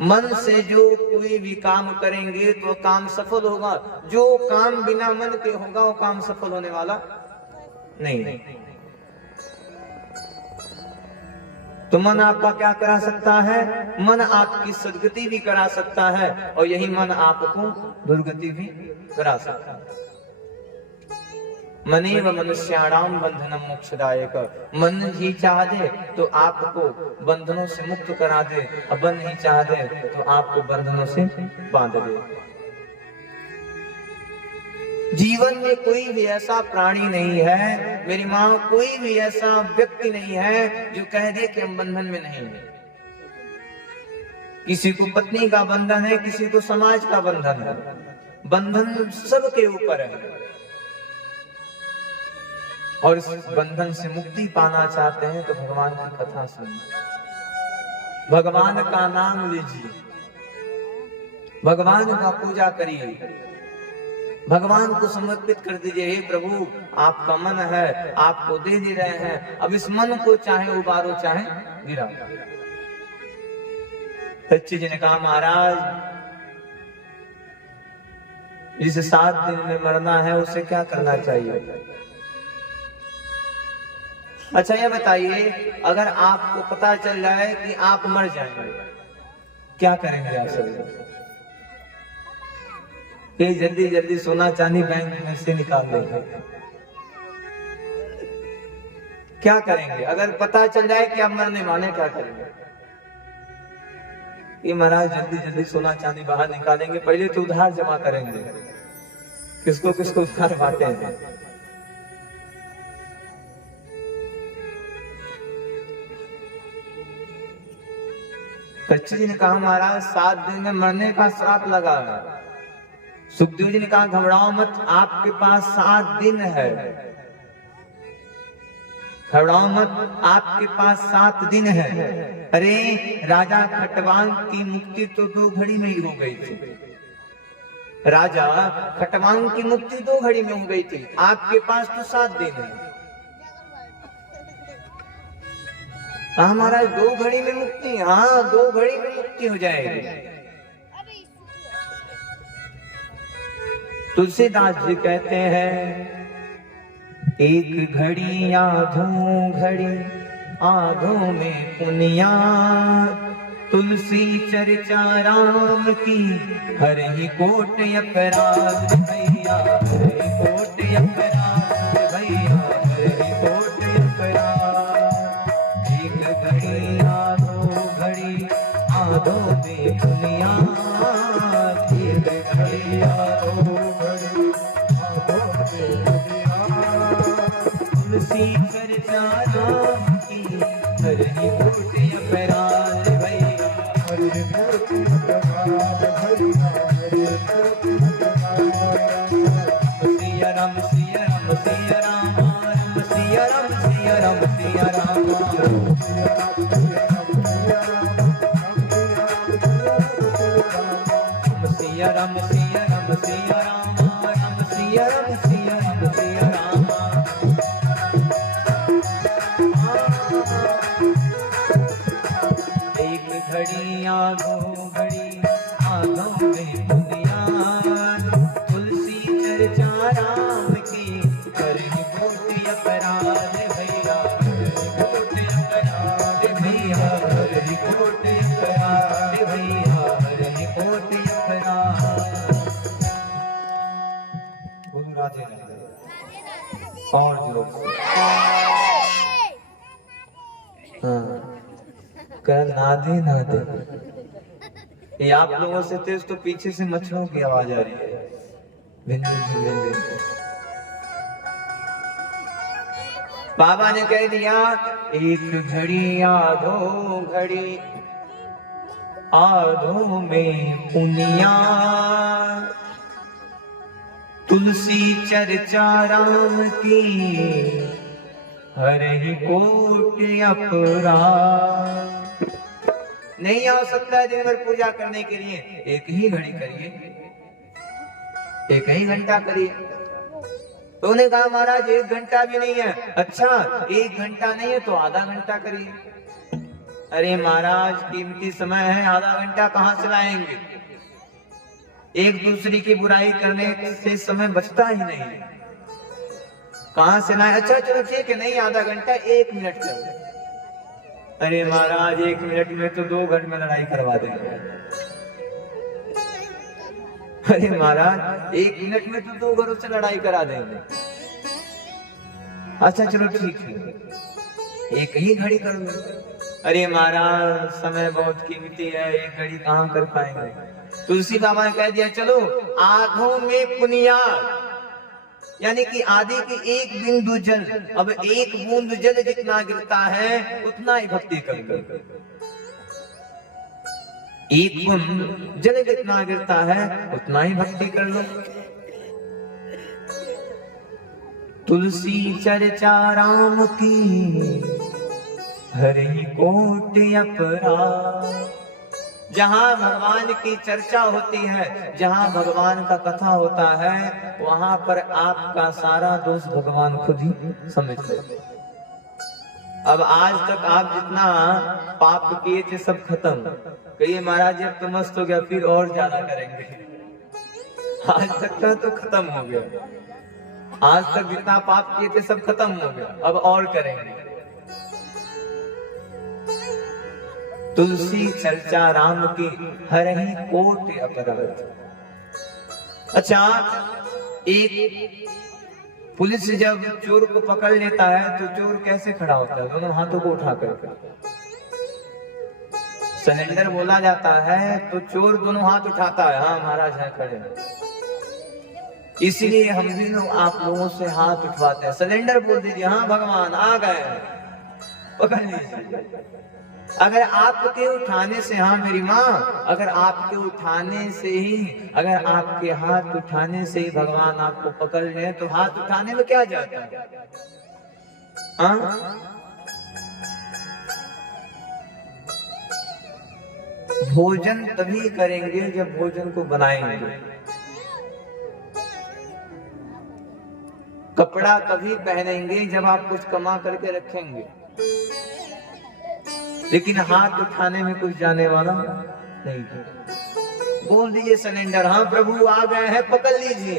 मन से जो कोई भी काम करेंगे तो काम सफल होगा, जो काम बिना मन के होगा वो काम सफल होने वाला नहीं। तो मन आपका क्या करा सकता है? मन आपकी सदगति भी करा सकता है और यही मन आपको दुर्गति भी करा सकता है। मनेव मनुष्याणाम बंधनम मोक्षदायक। मन ही चाह दे तो आपको बंधनों से मुक्त करा दे, और मन ही चाह दे तो आपको बंधनों से बांध दे। जीवन में कोई भी ऐसा प्राणी नहीं है, मेरी माँ, कोई भी ऐसा व्यक्ति नहीं है जो कह दे कि हम बंधन में नहीं है। किसी को पत्नी का बंधन है, किसी को समाज का बंधन है। बंधन सबके ऊपर है और इस बंधन से मुक्ति पाना चाहते हैं तो भगवान की कथा सुनिए, भगवान का नाम लीजिए, भगवान का पूजा करिए, भगवान को समर्पित कर दीजिए। हे प्रभु, आपका मन है, आपको दे दे रहे हैं, अब इस मन को चाहे उबारो चाहे गिराओ। सच्ची जी ने कहा, महाराज जिसे 7 दिन में मरना है उसे क्या करना चाहिए? अच्छा ये बताइए, अगर आपको पता चल जाए कि आप मर जाएंगे, क्या करेंगे आप सभी? कि जल्दी जल्दी सोना चांदी बैंक में से निकाल लेंगे। क्या करेंगे अगर पता चल जाए कि आप मरने वाले? क्या करेंगे? कि महाराज जल्दी जल्दी सोना चांदी बाहर निकालेंगे, पहले तो उधार जमा करेंगे, किसको किसको उधार बांटेंगे। सच्ची जी ने कहा, महाराज 7 दिन में मरने का श्राप लगा है। सुखदेव जी ने कहा, घबराओ मत, आपके पास 7 दिन है, घबराओ मत, आपके पास 7 दिन है। अरे राजा खटवांग की मुक्ति तो 2 घड़ी में ही हो गई थी। राजा खटवांग की मुक्ति 2 घड़ी में हो गई थी, आपके पास तो 7 दिन है। हाँ महाराज, 2 घड़ी में मुक्ति? हाँ 2 घड़ी में मुक्ति हो जाएगी। तुलसीदास जी कहते हैं, एक घड़ी आधों घड़ी, आधों में पुनिया, तुलसी चर्चा राम की, हर ही कोट अपराध भैया, हर ही कोट अपराध भैया, हर ही कोट अपराध। एक घड़ी आधों घड़ी, आधों में पुनिया, एक घड़ी आधों घड़ी, आधों में पुनिया, तुलसी चर्चा राम की, हर ही कोट अपराध भैया, हर ही कोट अपराध भैया, हर ही कोट अपराध। सिया राम सिया राम सिया राम, राम सिया राम सिया राम सिया राम, सिया राम सिया राम सिया राम, राम सिया राम सिया राम सिया राम। एक घड़ी आधों घड़ी, आधों में पुनिया, तुलसी चर्चा राम की, हर ही कोट अपराध भैया, हर ही कोट अपराध भैया, हर ही कोट अपराध भैया, हर ही कोट अपराध। बोलो राधे राधे। और जोर से हाँ, कर नादे नादे। ये आप लोगों से तेज तो पीछे से मच्छरों की आवाज आ रही है। भिन भिन भिन भिन। बाबा ने कह दिया, एक घड़ी आधो घड़ी, आधों में पुनिया, तुलसी चर्चा राम की, हर ही कोट अपराध। नहीं आ सकता है दिन भर पूजा करने के लिए, एक ही घड़ी करिए, एक ही घंटा करिए। तो उन्होंने कहा, महाराज 1 घंटा भी नहीं है। अच्छा 1 घंटा नहीं है तो आधा घंटा करिए। अरे महाराज कीमती समय है, आधा घंटा कहाँ से लाएंगे? एक दूसरे की बुराई करने से समय बचता ही नहीं, कहाँ से लाए? अच्छा चलो ठीक है, नहीं आधा घंटा, 1 मिनट चलो। अरे महाराज 1 मिनट में तो 2 घंटे में लड़ाई करवा देंगे। अरे महाराज 1 मिनट में तो 2 घरों से लड़ाई करा देंगे। अच्छा चलो ठीक है, 1 ही घड़ी कर लो। अरे महाराज समय बहुत कीमती है, 1 घड़ी कहाँ कर पाएंगे? तुलसी बाबा ने कह दिया चलो आधों में पुनियाद, यानी कि आधे की 1 बिंदु जल, अब 1 बूंद जल जितना गिरता है उतना ही भक्ति कर लो। 1 बूंद जल जितना गिरता है उतना ही भक्ति कर लो। तुलसी चर्चा राम की हरि कोट अपराध। जहां भगवान की चर्चा होती है, जहां भगवान का कथा होता है, वहां पर आपका सारा दोष भगवान खुद ही समझ लेते। अब आज तक आप जितना पाप किए थे सब खत्म। कहिए महाराज अब तो मस्त हो गया, फिर और ज्यादा करेंगे। आज तक का तो खत्म हो गया, आज तक जितना पाप किए थे सब खत्म हो गया, अब और करेंगे। तुलसी चर्चा राम की हरहि कोट अपराध। अच्छा, एक पुलिस जब चोर को पकड़ लेता है तो चोर कैसे खड़ा होता है? दोनों हाथों को उठा कर सरेंडर बोला जाता है तो चोर दोनों हाथ उठाता है, हाँ महाराज है खड़े। इसलिए हम भी लोग आप लोगों से हाथ उठवाते हैं, सरेंडर बोल दीजिए, हाँ भगवान आ गए, पकड़ लीजिए। अगर आपके उठाने से, हाँ मेरी माँ, अगर आपके उठाने से ही, अगर आपके हाथ उठाने से ही भगवान आपको पकड़ ले तो हाथ उठाने में क्या जाता है? हाँ? भोजन तभी करेंगे जब भोजन को बनाएंगे। कपड़ा तभी पहनेंगे जब आप कुछ कमा करके रखेंगे। लेकिन हाथ उठाने में कुछ जाने वाला नहीं। बोल दीजिए सिलेंडर, हाँ प्रभु आ गए हैं, पकड़ लीजिए।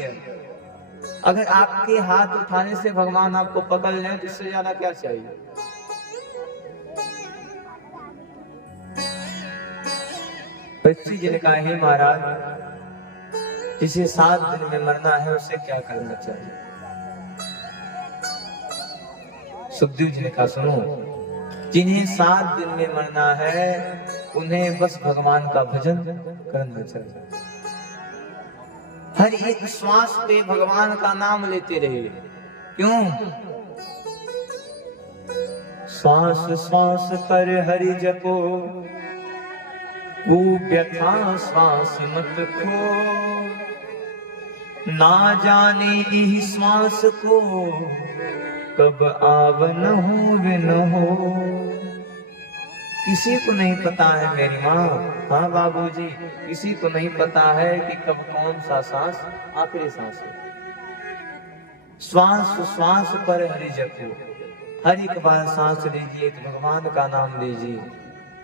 अगर आपके हाथ उठाने से भगवान आपको पकड़ लें तो इससे ज्यादा क्या चाहिए? बच्ची जी ने कहा, हे महाराज, जिसे 7 दिन में मरना है उसे क्या करना चाहिए? सुखदेव जी ने कहा, सुनो, जिन्हें 7 दिन में मरना है उन्हें बस भगवान का भजन करना चाहिए। हर एक श्वास पे भगवान का नाम लेते रहे। क्यों? श्वास श्वास पर हरि जपो, व्यथा श्वास मत खो, ना जाने इस श्वास को कब आवन हो बिन हो। किसी को नहीं पता है मेरी माँ, हाँ बाबूजी, किसी को नहीं पता है कि कब कौन सा सांस आखिरी सांस है। श्वास श्वास पर हरि जपो, हर एक बार सांस लीजिए तो भगवान का नाम लीजिए।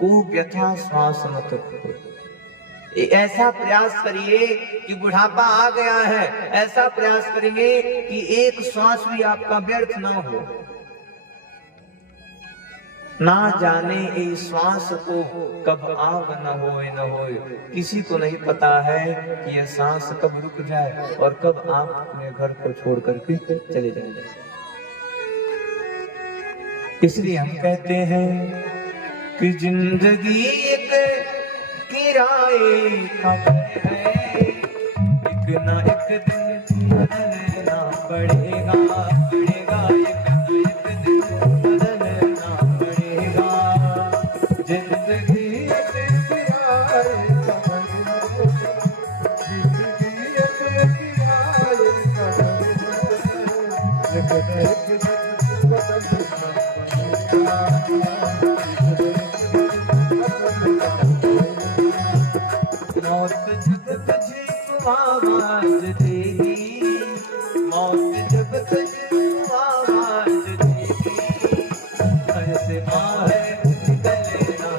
खूब व्यथा श्वास मत खो। ऐसा प्रयास करिए कि बुढ़ापा आ गया है, ऐसा प्रयास करेंगे कि एक श्वास भी आपका व्यर्थ ना हो। ना जाने इस श्वास को कब आव न होए न होए। किसी को नहीं पता है कि यह सांस कब रुक जाए और कब आप अपने घर को छोड़ करके चले जाएंगे। इसलिए हम कहते हैं कि जिंदगी एक किराए का है, एक ना एक दिन बदलना पड़ेगा, पड़ेगा एक ना एक दिन बदलना पड़ेगा। जिंदगी एक किराए का है, जिंदगी एक किराए का है, एक ना एक दिन बदलना मौत जब तुझे आवाज देगी, मौत जब तुझे आवाज देगी, घर से बाहर निकलना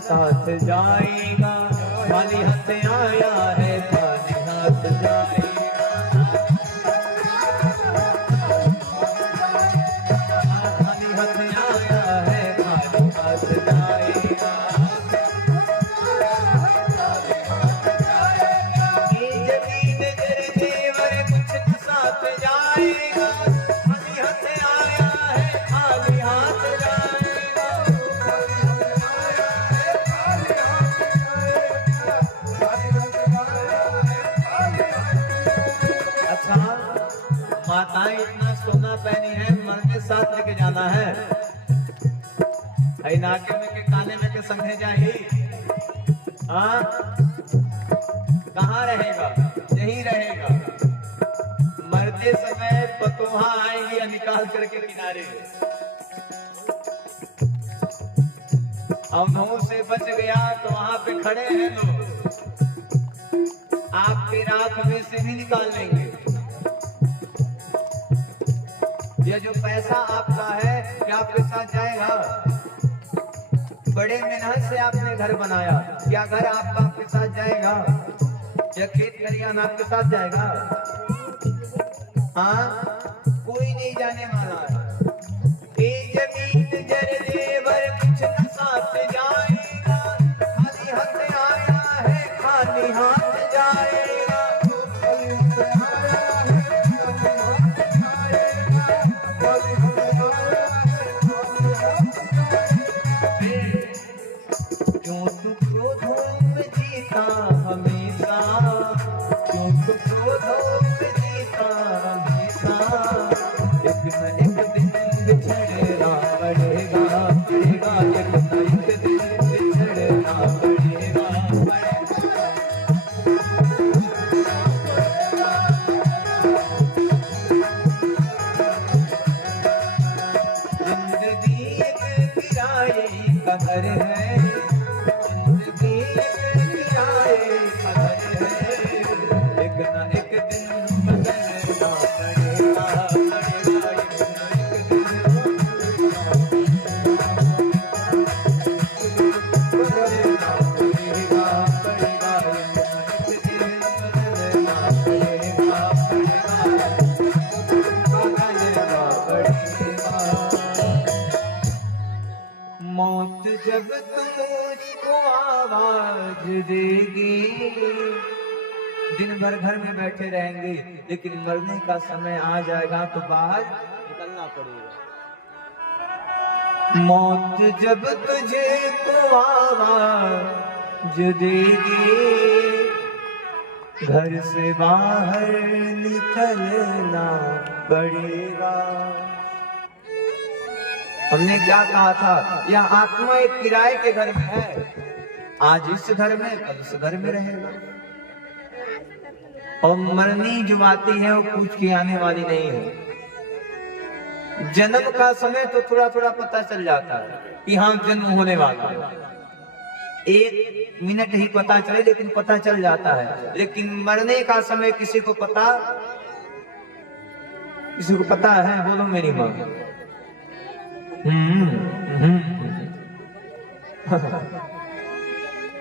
साथ जाएगा, खाली हाथ आया है खाली हाथ जाएगा, खाली हाथ आया है खाली हाथ जाएगा। ये जमीन जर जेवर कुछ न साथ जाएगा, खाली हाथ आया है खाली हाथ जाएगा। अच्छा, माताएं इतना सोना पहनी है, मर्द साथ लेके जाना है, नाके में के काने में के संगे जाही, हाँ कहाँ रहेगा, यहीं रहेगा। मरते समय पतोहा आएंगे निकाल करके किनारे, अब मुंह से बच गया तो वहां पे खड़े हैं लोग, आपके राख में से भी निकाल लेंगे। ये जो पैसा आपका है क्या आपके साथ जाएगा? बड़े मेहनत से आपने घर बनाया, क्या घर आपका आपके साथ जाएगा? या खेत खलिहान आपके साथ जाएगा? हाँ, कोई नहीं जाने वाला है। जमीन जर जेवर कुछ न साथ जाएगा, खाली हाथ आया है खाली हाथ जाएगा। क्यों तू क्रोधों में जीता हमेशा, क्यों तू क्रोधों में जीता हमेशा, एक न एक दिन बिछड़ना पड़ेगा, पड़ेगा एक न एक दिन बिछड़ना पड़ेगा। जिंदगी एक किराए का घर है, जिंदगी एक किराए का घर है, एक न एक दिन बदलना पड़ेगा, पड़ेगा एक न एक दिन बदलना पड़ेगा, पड़ेगा एक न एक दिन बदलना पड़ेगा, पड़ेगा बदलना पड़ेगा। मौत जब तुझको आवाज देगी, दिन भर घर में बैठे रहेंगे, लेकिन मरने का समय आ जाएगा तो बाहर निकलना पड़ेगा। मौत जब तुझे को आवाज देगी, घर से बाहर निकलना पड़ेगा। हमने क्या कहा था, यह आत्मा एक किराए के घर में है, आज इस घर में कल उस घर में रहेगा, और मरनी जो आती है वो पूछ के आने वाली नहीं है। जन्म का समय तो थोड़ा थोड़ा पता चल जाता है कि हाँ जन्म होने वाला है, एक मिनट ही पता चले लेकिन पता चल जाता है, लेकिन मरने का समय किसी को पता है? बोलो मेरी माँ।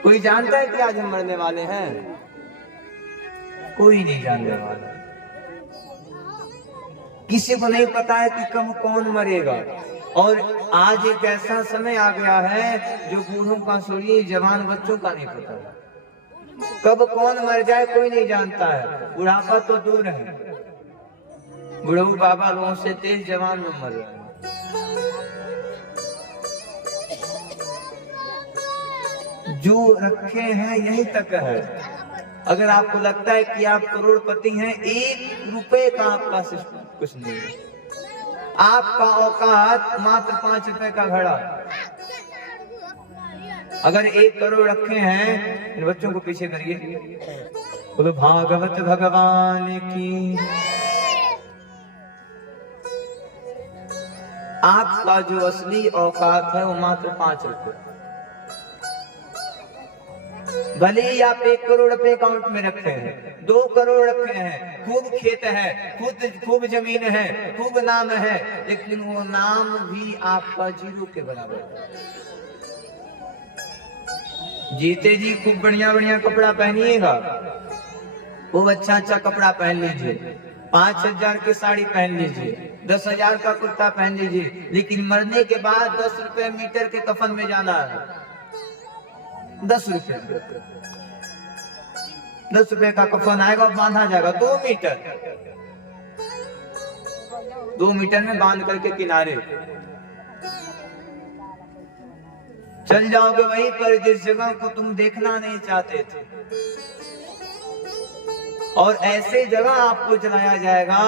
कोई जानता है कि आज हम मरने वाले हैं? कोई नहीं जानने वाला, किसी को नहीं पता है कि कब कौन मरेगा। और आज एक ऐसा समय आ गया है जो बूढ़ों का छोड़िए जवान बच्चों का नहीं पता, कब कौन मर जाए कोई नहीं जानता है। बुढ़ापा तो दूर है, बुढ़ऊ बाबा लोगों से तेज जवान में मर रहे हैं। जो रखे हैं यही तक है। अगर आपको लगता है कि आप करोड़पति हैं, 1 रुपए का आपका सिस्टम कुछ नहीं है, आपका औकात मात्र 5 रुपए का घड़ा। अगर 1 करोड़ रखे हैं, इन बच्चों को पीछे करिए, बोलो भागवत भगवान की। आपका जो असली औकात है वो मात्र 5 रुपए। भले ही आप 1 करोड़ रुपए अकाउंट में रखे हैं, 2 करोड़ रखे हैं, खूब खेत है, खूब जमीन है, खूब नाम है, लेकिन वो नाम भी आपका 0 के बराबर है। जीते जी खूब बढ़िया बढ़िया कपड़ा पहनिएगा, खूब अच्छा कपड़ा पहन लीजिए, 5,000 की साड़ी पहन लीजिए, 10,000 का कुर्ता पहन लीजिए, लेकिन मरने के बाद 10 रुपए मीटर के कफन में जाना है। 10 रुपए का कफन आएगा, बांधा जाएगा 2 मीटर, 2 मीटर में बांध करके किनारे चल जाओगे वहीं पर जिस जगह को तुम देखना नहीं चाहते थे, और ऐसे जगह आपको जलाया जाएगा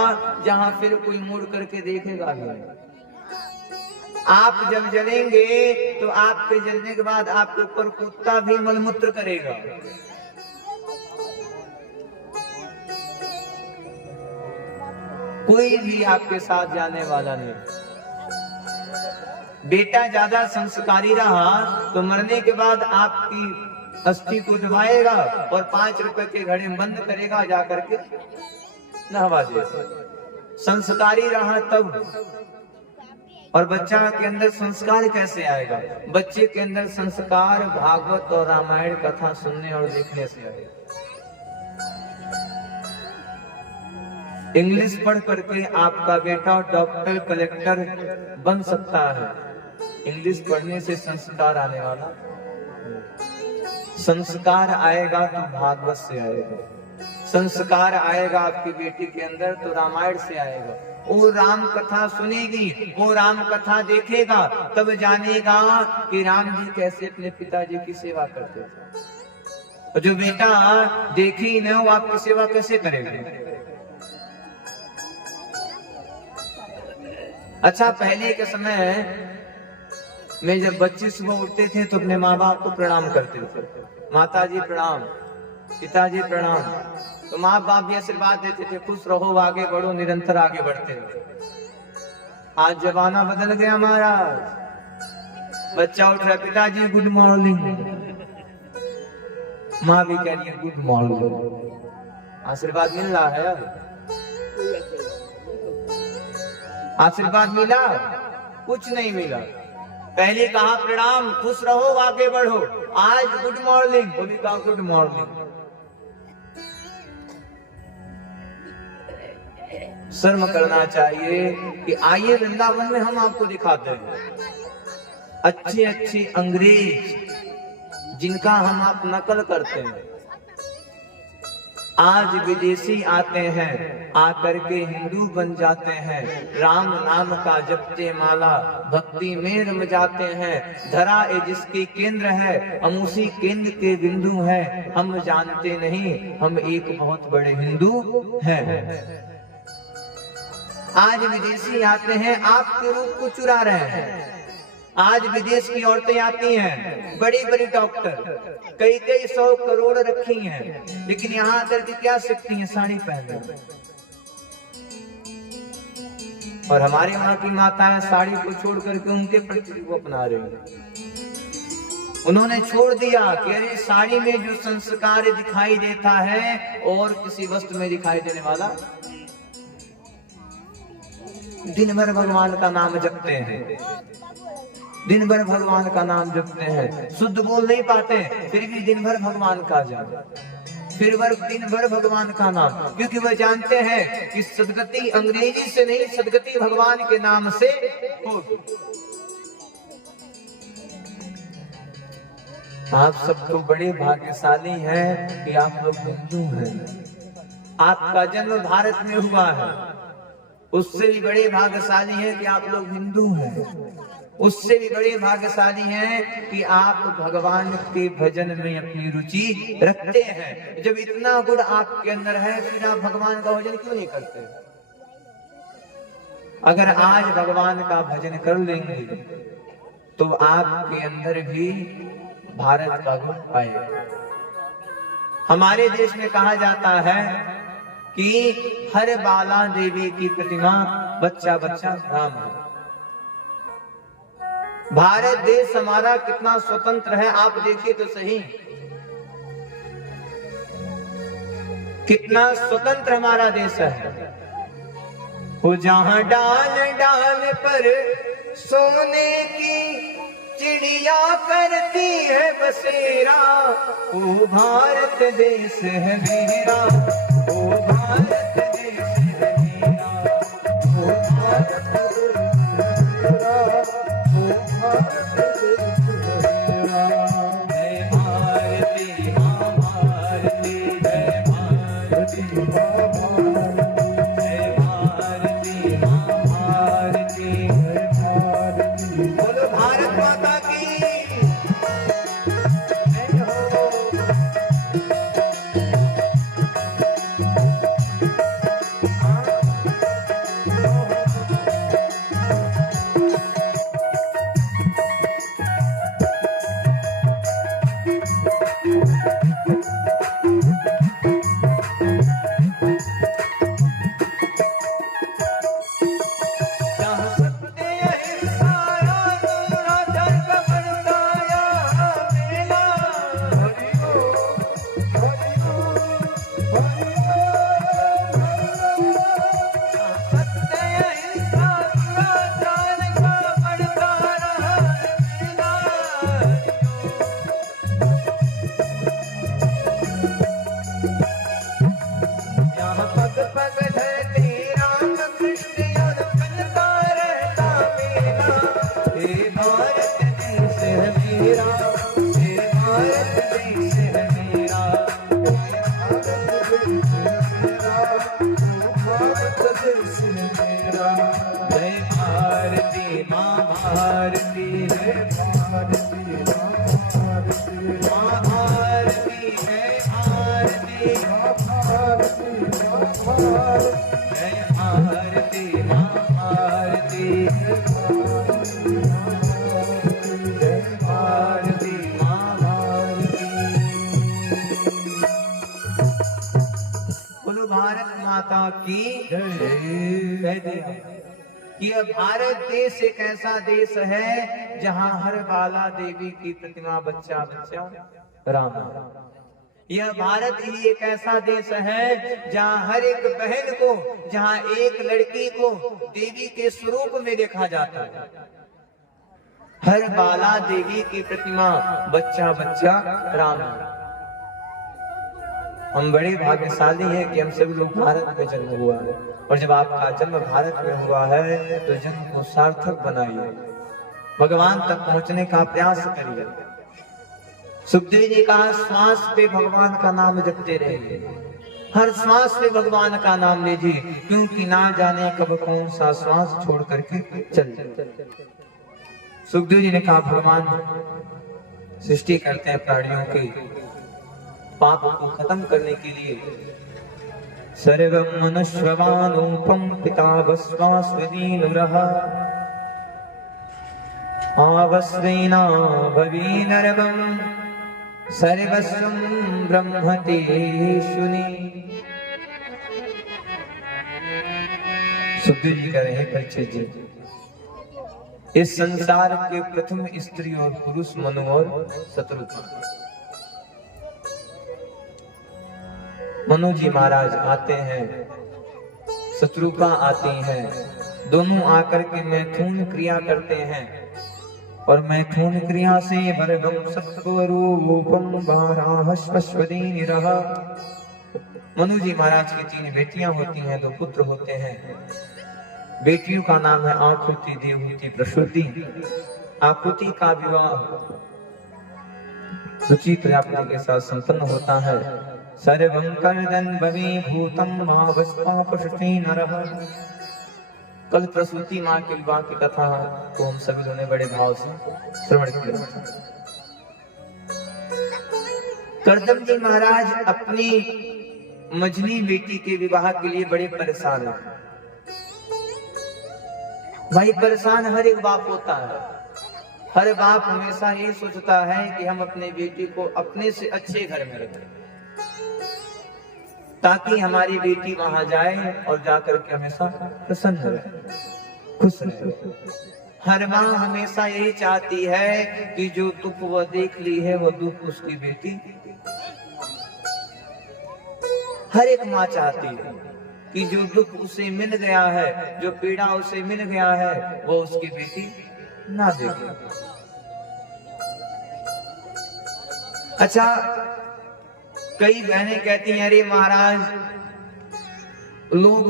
जहां फिर कोई मुड़ करके देखेगा नहीं। आप जब जलेंगे तो आपके जलने के बाद आपके ऊपर कुत्ता भी मलमूत्र करेगा। कोई भी आपके साथ जाने वाला नहीं। बेटा ज्यादा संस्कारी रहा तो मरने के बाद आपकी अस्थि को दबाएगा और 5 रुपए के घड़े बंद करेगा, जाकर के नहवा देगा। संस्कारी रहा तब। और बच्चा के अंदर संस्कार कैसे आएगा? बच्चे के अंदर संस्कार भागवत और रामायण कथा सुनने और देखने से आएगा। इंग्लिश पढ़ करके आपका बेटा डॉक्टर कलेक्टर बन सकता है, इंग्लिश पढ़ने से संस्कार आने वाला। संस्कार आएगा तो भागवत से आएगा, संस्कार आएगा आपकी बेटी के अंदर तो रामायण से आएगा। वो राम कथा सुनेगी, वो राम कथा देखेगा, तब जानेगा कि राम जी कैसे अपने पिताजी की सेवा करते थे। और जो बेटा देखे ही नहीं वो आपकी सेवा कैसे करेगा? अच्छा, पहले के समय में जब बच्चे सुबह उठते थे तो अपने माँ बाप को प्रणाम करते थे, माता जी प्रणाम, पिताजी प्रणाम, तो माँ बाप भी आशीर्वाद देते थे, खुश रहो, आगे बढ़ो, निरंतर आगे बढ़ते रहो। आज जमाना बदल गया महाराज, बच्चा उठ रहा है, पिताजी गुड मॉर्निंग, माँ भी कह रही है गुड मॉर्निंग। आशीर्वाद मिल रहा है? आशीर्वाद मिला? कुछ नहीं मिला। पहले कहा प्रणाम, खुश रहो, आगे बढ़ो, आज गुड मॉर्निंग, वो भी कहा गुड मॉर्निंग। शर्म करना चाहिए कि आइए वृंदावन में हम आपको दिखाते हैं अच्छे अच्छे अंग्रेज जिनका हम आप नकल करते हैं। आज विदेशी आते हैं, आकर के हिंदू बन जाते हैं, राम नाम का जपते माला, भक्ति में रम जाते हैं। धरा ए जिसकी केंद्र है, हम उसी केंद्र के बिंदु हैं। हम जानते नहीं हम एक बहुत बड़े हिंदू हैं। आज विदेशी आते हैं, आपके रूप को चुरा रहे हैं। आज विदेश की औरतें आती हैं, बड़ी बड़ी डॉक्टर, कई कई 100 करोड़ रखी हैं, लेकिन यहाँ आकर के क्या सीखती हैं? साड़ी पहनना। और हमारे वहां की माताएं साड़ी को छोड़ करके उनके प्रति को अपना रही हैं। उन्होंने छोड़ दिया कि अरे साड़ी में जो संस्कार दिखाई देता है और किसी वस्त्र में दिखाई देने वाला। दिन भर भगवान का नाम जपते हैं, दिन भर भगवान का नाम जपते हैं, शुद्ध बोल नहीं पाते फिर भी दिन भर भगवान का जाप, फिर दिन भर भगवान का नाम, क्योंकि वह जानते हैं कि सदगति अंग्रेजी से नहीं, सदगति भगवान के नाम से होगी। आप सब तो बड़े भाग्यशाली हैं कि आप लोग हिंदू हैं। आपका जन्म भारत में हुआ है, उससे भी बड़े भाग्यशाली हैं कि आप लोग हिंदू हैं। उससे भी बड़े भाग्यशाली हैं कि आप भगवान के भजन में अपनी रुचि रखते हैं। जब इतना गुण आपके अंदर है फिर आप भगवान का भजन क्यों नहीं करते? अगर आज भगवान का भजन कर लेंगे तो आपके अंदर भी भारत का गुण आएगा। हमारे देश में कहा जाता है कि हर बाला देवी की प्रतिमा बच्चा बच्चा राम है। भारत देश हमारा कितना स्वतंत्र है, आप देखिए तो सही, कितना स्वतंत्र हमारा देश है। वो जहां डाल डाल पर सोने की चिड़िया करती है बसेरा, ओ भारत देश है मेरा, ओ भारत देश है मेरा, ओ भारत देश है मेरा, ओ भारत देश है मेरा। जय भारती माँ भारती, जय भारती माँ भारती, जय भारती माँ भारती, जय भारती। बोलो भारत माता की जय हो। जहाँ सत्य अहिंसा दुराचार का बरताया मेला, हरि बोल, हरि बोल, हरि बोल, हरि बोल। जहाँ सत्य अहिंसा दुराचार का बरता रहा है मेला, यहाँ पग पग धरते राम कृष्ण और बनता रहता मेला। हे भारत देश है मेरा, हे भारत देश है मेरा, हे भारत देश है मेरा, ओ भारत देश है मेरा। जय भारती माँ भारती, जय भारती माँ भारती, माँ भारती, जय भारती माँ भारती, माँ भारती, जय भारती माँ भारती, जय भारती माँ भारती, जय भारती माँ भारती। बोलो भारत माता की जय। कह दिया कि यह भारत देश एक ऐसा देश है जहां हर बाला देवी की प्रतिमा बच्चा बच्चा राम है। यह भारत ही एक ऐसा देश है जहां हर एक बहन को, जहां एक लड़की को देवी के स्वरूप में देखा जाता है। हर बाला देवी की प्रतिमा बच्चा बच्चा राम है। हम बड़े भाग्यशाली हैं कि हम सभी लोग भारत में जन्म हुआ है, और जब आपका जन्म भारत में हुआ है तो जन्म को सार्थक बनाइए, भगवान तक पहुंचने का प्रयास करिए। सुखदेव जी कहा श्वास पे भगवान का नाम जपते रहिए, हर श्वास पे भगवान का नाम लीजिए, क्योंकि ना जाने कब कौन सा श्वास छोड़ करके चल जाए। सुखदेव जी ने कहा भगवान सृष्टि करते हैं प्राणियों के पाप को खत्म करने के लिए। सर्वं मनुष्यवानोपम पिता वस्वास्वदीनुरः आवस्वेना भवी नरवं सर्वस्वं ब्रह्मते शुनि। सुखदेव जी कह रहे हैं परीक्षित जी, इस संसार के प्रथम स्त्री और पुरुष मनु और शत्रुघ्न। मनु जी महाराज आते हैं, शत्रुघ्न आती हैं, दोनों आकर के मैथुन क्रिया करते हैं, और मैथुन क्रिया से भरगम सत्वरूपम बाराहस्वदीनिरः। मनु जी महाराज की 3 बेटियां होती हैं, 2 पुत्र होते हैं। बेटियों का नाम है आकृति, देवहूति, प्रसूति। आकृति का विवाह रुचि प्रजापति के साथ संपन्न होता है। सर्वं कर्दन भवी भूतम महावस्पापशुष्टि नरः। कल प्रसूति माँ के विवाह की कथा को हम सभी लोगों ने बड़े भाव से श्रवण किया। कर्दम जी महाराज अपनी मझली बेटी के विवाह के लिए बड़े परेशान हैं। भाई परेशान हर एक बाप होता है। हर बाप हमेशा ये सोचता है कि हम अपने बेटी को अपने से अच्छे घर में रखें, ताकि हमारी बेटी वहां जाए और जाकर के हमेशा प्रसन्न रहे, खुश रहे। हर माँ हमेशा यही चाहती है कि जो दुख वह देख ली है वो दुख उसकी बेटी, हर एक माँ चाहती है कि जो दुख उसे मिल गया है, जो पीड़ा उसे मिल गया है, वो उसकी बेटी ना देखे। अच्छा, कई बहनें कहती हैं अरे महाराज, लोग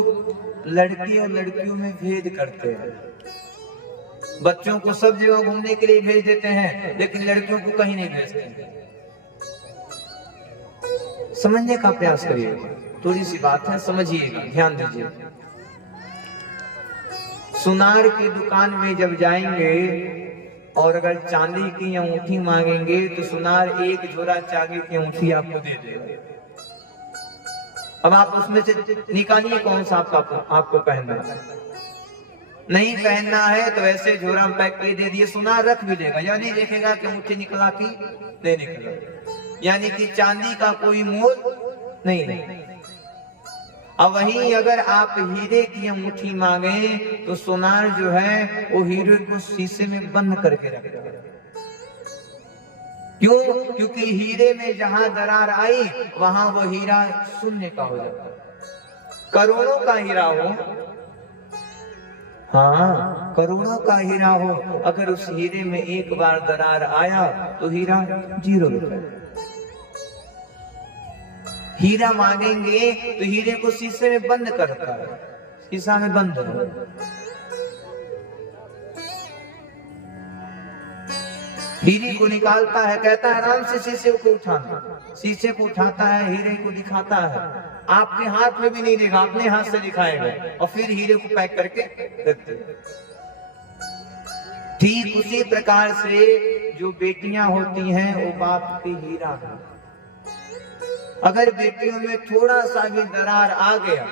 लड़की और लड़कियों में भेद करते हैं, बच्चों को सब जगह घूमने के लिए भेज देते हैं लेकिन लड़कियों को कहीं नहीं भेजते। समझने का प्रयास करिएगा, थोड़ी सी बात है, समझिएगा, ध्यान दीजिए। सुनार की दुकान में जब जाएंगे और अगर चांदी की अंगूठी मांगेंगे तो सुनार एक झोला चांदी की अंगूठी आपको दे देगा। अब आप उसमें से निकालिए कौन सा आपको पहनना है। नहीं पहनना है तो ऐसे झोला में पैक के दे दिए, सुनार रख भी देगा, या नहीं देखेगा कि अंगूठी निकला कि नहीं निकला, यानी कि चांदी का कोई मोल नहीं है। अब वहीं अगर आप हीरे की अंगूठी मांगे तो सुनार जो है वो हीरे को शीशे में बंद करके रखेगा। क्यों? क्योंकि हीरे में जहां दरार आई वहां वो हीरा शून्य का हो जाता है। करोड़ों का हीरा हो, हाँ करोड़ों का हीरा हो, अगर उस हीरे में एक बार दरार आया तो हीरा 0 रुपए। हीरा मांगेंगे तो हीरे को शीशे में बंद करता है, शीशा में बंद है। हीरे को निकालता है, कहता है आराम से शीशे को उठाना, शीशे को उठाता है, हीरे को दिखाता है, आपके हाथ में भी नहीं देगा, अपने हाथ से दिखाएगा और फिर हीरे को पैक करके रखते। ठीक उसी प्रकार से जो बेटियां होती हैं वो बाप की हीरा है। अगर बेटियों में थोड़ा सा भी दरार आ गया,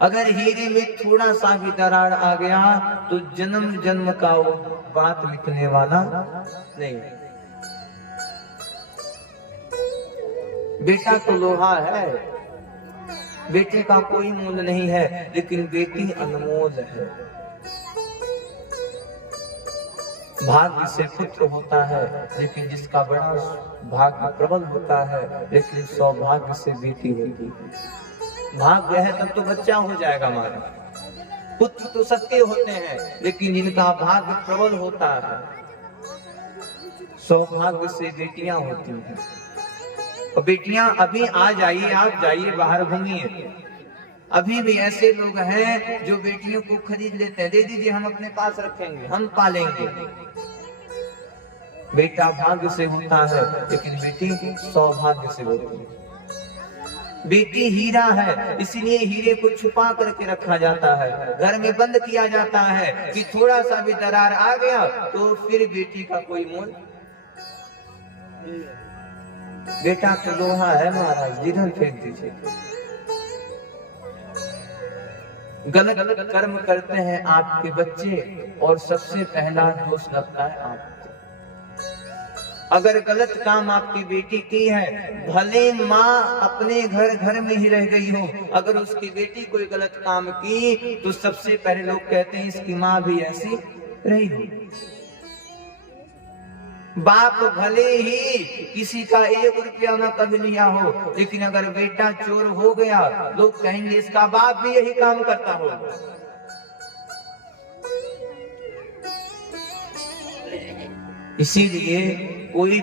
अगर हीरे में थोड़ा सा भी दरार आ गया तो जन्म जन्म का वो बात मिटने वाला नहीं। बेटा तो लोहा है, बेटे का कोई मूल नहीं है, लेकिन बेटी अनमोल है। भाग्य से पुत्र होता है, लेकिन जिसका बड़ा भाग्य प्रबल होता है, लेकिन सौभाग्य से बेटी होती है। भाग्य है तब तो बच्चा हो जाएगा हमारा, पुत्र तो सबके होते हैं, लेकिन जिनका भाग्य प्रबल होता है, सौभाग्य से बेटियां होती हैं। और बेटियां अभी आ जाइए, आप जाइए बाहर घूमिए, अभी भी ऐसे लोग हैं जो बेटियों को खरीद लेते हैं, दे दीजिए हम अपने पास रखेंगे, हम पालेंगे। बेटा भाग्य से होता है, लेकिन बेटी सौभाग्य से होती है। बेटी हीरा है, इसलिए हीरे को छुपा करके रखा जाता है, घर में बंद किया जाता है कि थोड़ा सा भी दरार आ गया तो फिर बेटी का कोई मोल। बेटा तो लोहा है महाराज, जिधर फेंक दीजिए। गलत कर्म करते हैं आपके बच्चे और सबसे पहला दोष लगता है आपको। अगर गलत काम आपकी बेटी की है, भले माँ अपने घर में ही रह गई हो, अगर उसकी बेटी कोई गलत काम की तो सबसे पहले लोग कहते हैं इसकी माँ भी ऐसी रही हो। बाप भले ही किसी का 1 रुपया न कभी लिया हो, लेकिन अगर बेटा चोर हो गया लोग कहेंगे इसका बाप भी यही काम करता हो। इसीलिए कोई